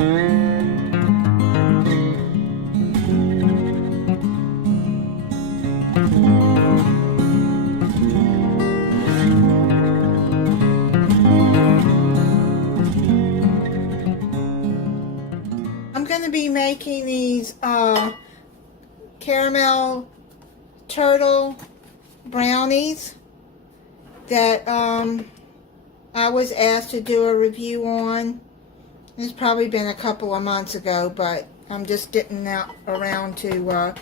I'm going to be making these caramel turtle brownies that I was asked to do a review on. It's probably been a couple of months ago, but I'm just getting around to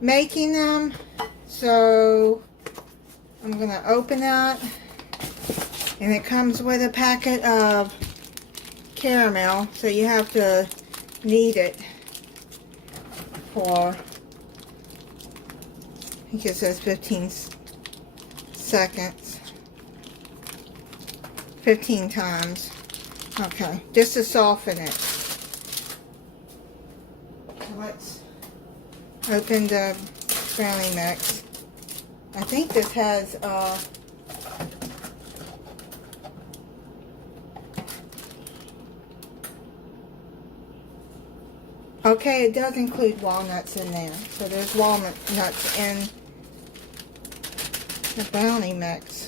making them. So I'm going to open that, and it comes with a packet of caramel, so you have to knead it for, I think it says 15 seconds, 15 times. Okay, just to soften it. So let's open the brownie mix. I think this has okay, it does include walnuts in there. So there's walnuts in the brownie mix.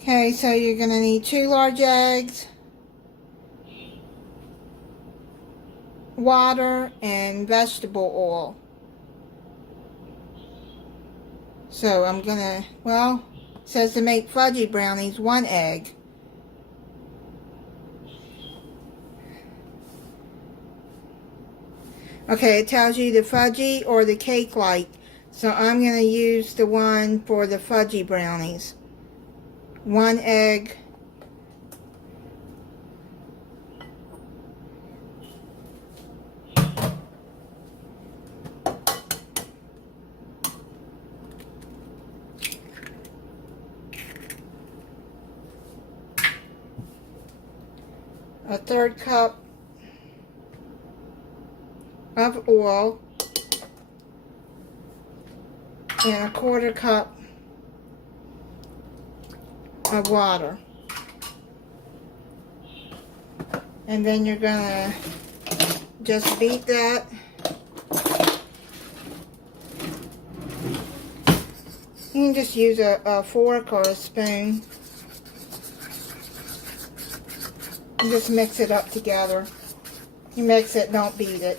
Okay, so you're going to need 2 large eggs, water, and vegetable oil. So I'm going to, well, it says to make fudgy brownies, 1 egg. Okay, it tells you the fudgy or the cake-like. So I'm going to use the one for the fudgy brownies. 1 egg. A 1/3 cup of oil. And a 1/4 cup of water. And then you're gonna just beat that. You can just use a fork or a spoon. And just mix it up together. You mix it, don't beat it.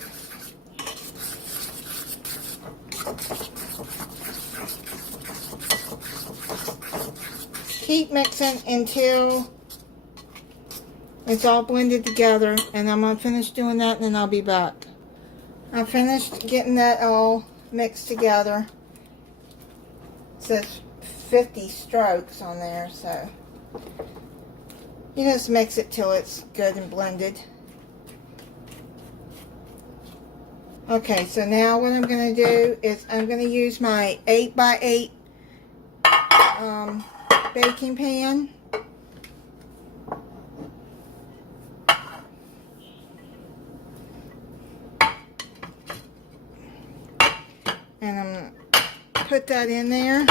Keep mixing until it's all blended together, and I'm going to finish doing that and then I'll be back. I finished getting that all mixed together. It says 50 strokes on there, so you just mix it till it's good and blended. Okay, so now what I'm going to do is I'm going to use my 8x8 baking pan. And I'm going to put that in there.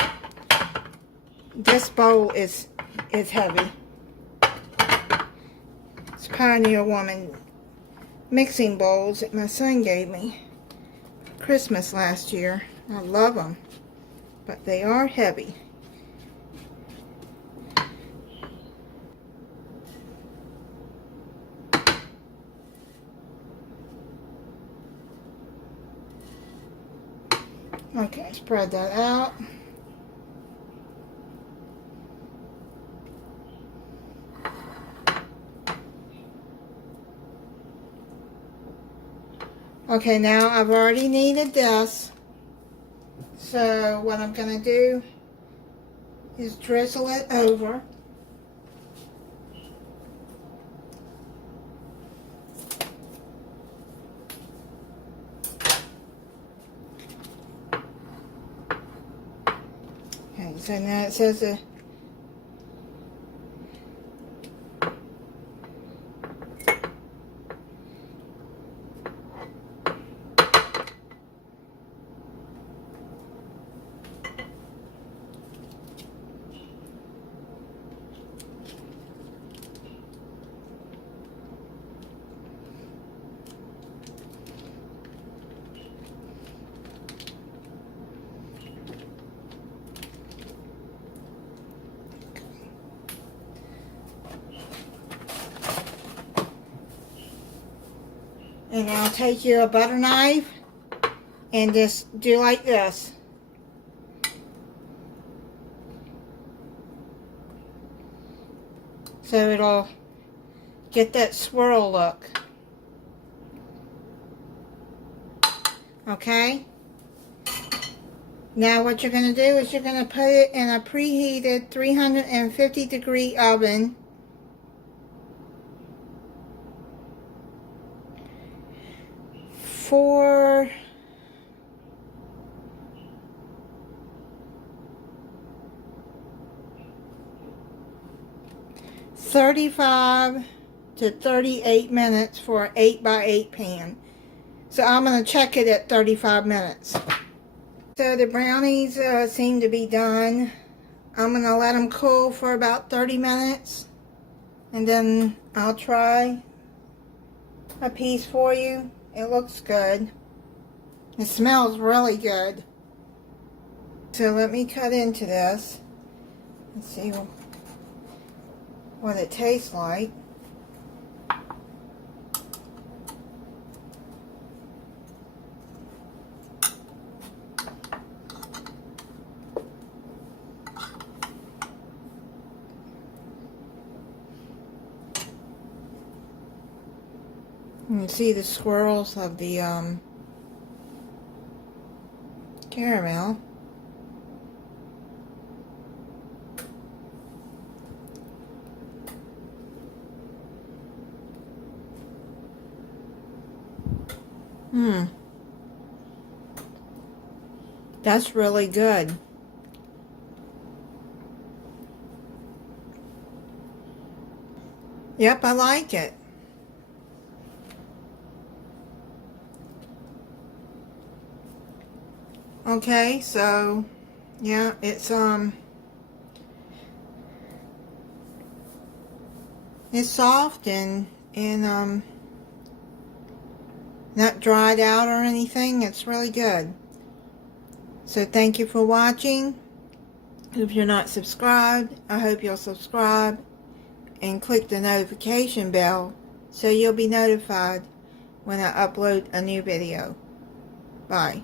This bowl is heavy. It's Pioneer Woman mixing bowls that my son gave me for Christmas last year. I love them, but they are heavy. Okay, spread that out. Okay, now I've already kneaded this. So what I'm going to do is drizzle it over. Okay, so now it says And I'll take you a butter knife and just do like this. So it'll get that swirl look. Okay? Now what you're going to do is you're going to put it in a preheated 350 degree oven for 35 to 38 minutes for an 8x8 pan. So I'm going to check it at 35 minutes. So the brownies seem to be done. I'm going to let them cool for about 30 minutes. And then I'll try a piece for you. It looks good. It smells really good. So let me cut into this and see what it tastes like. You can see the swirls of the caramel. That's really good. Yep, I like it. Okay, so yeah, it's soft and not dried out or anything. It's really good. So thank you for watching. If you're not subscribed, I hope you'll subscribe and click the notification bell so you'll be notified when I upload a new video. Bye.